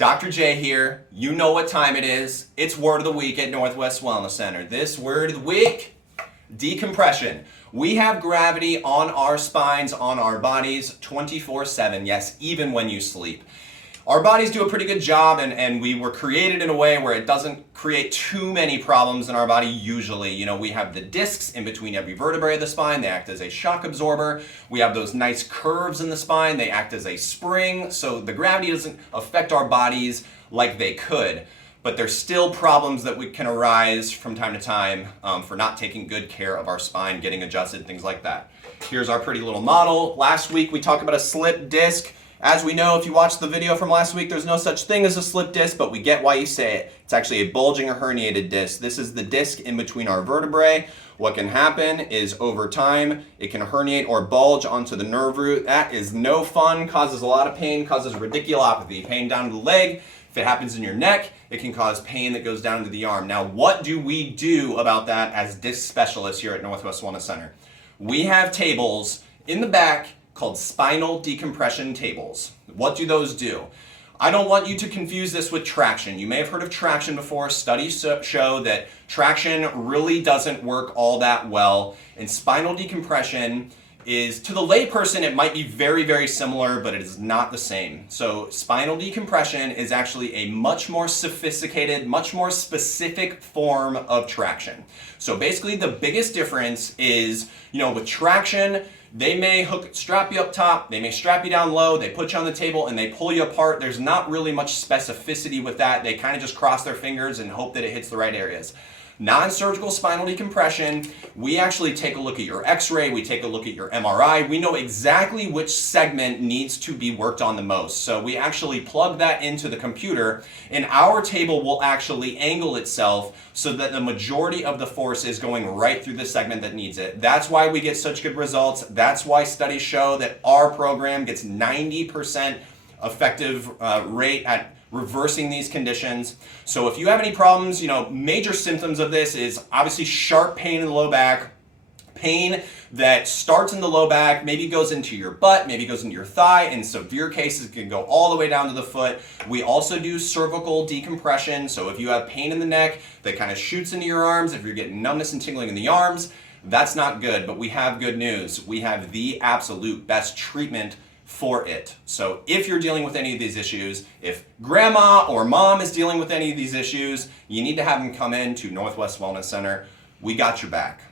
Dr. J here. You know what time it is. It's Word of the Week at Northwest Wellness Center. This Word of the Week, decompression. We have gravity on our spines, on our bodies 24/7. Yes, even when you sleep. Our bodies do a pretty good job, and we were created in a way where it doesn't create too many problems in our body usually. You know, we have the discs in between every vertebrae of the spine. They act as a shock absorber. We have those nice curves in the spine. They act as a spring, so the gravity doesn't affect our bodies like they could. But there's still problems that can arise from time to time for not taking good care of our spine, getting adjusted, things like that. Here's our pretty little model. Last week we talked about a slip disc. As we know, if you watched the video from last week, there's no such thing as a slip disc, but we get why you say it. It's actually a bulging or herniated disc. This is the disc in between our vertebrae. What can happen is over time, it can herniate or bulge onto the nerve root. That is no fun, causes a lot of pain, causes radiculopathy, pain down to the leg. If it happens in your neck, it can cause pain that goes down to the arm. Now, what do we do about that as disc specialists here at Northwest Wellness Center? We have tables in the back called spinal decompression tables. What do those do? I don't want you to confuse this with traction. You may have heard of traction before. Studies show that traction really doesn't work all that well. And spinal decompression is, to the layperson, it might be very, very similar, but it is not the same. So spinal decompression is actually a much more sophisticated, much more specific form of traction. So basically the biggest difference is, with traction, they may strap you up top, they may strap you down low, they put you on the table and they pull you apart. There's not really much specificity with that. They kind of just cross their fingers and hope that it hits the right areas. Non-surgical spinal decompression, we actually take a look at your x-ray, we take a look at your MRI, we know exactly which segment needs to be worked on the most. So we actually plug that into the computer and our table will actually angle itself so that the majority of the force is going right through the segment that needs it. That's why we get such good results. That's why studies show that our program gets 90% effective rate at reversing these conditions. So if you have any problems, major symptoms of this is obviously sharp pain in the low back, pain that starts in the low back, maybe goes into your butt, maybe goes into your thigh. In severe cases, it can go all the way down to the foot. We also do cervical decompression. So if you have pain in the neck that kind of shoots into your arms, if you're getting numbness and tingling in the arms, that's not good. But we have good news. We have the absolute best treatment for it. So if you're dealing with any of these issues, if grandma or mom is dealing with any of these issues, you need to have them come in to Northwest Wellness Center. We got your back.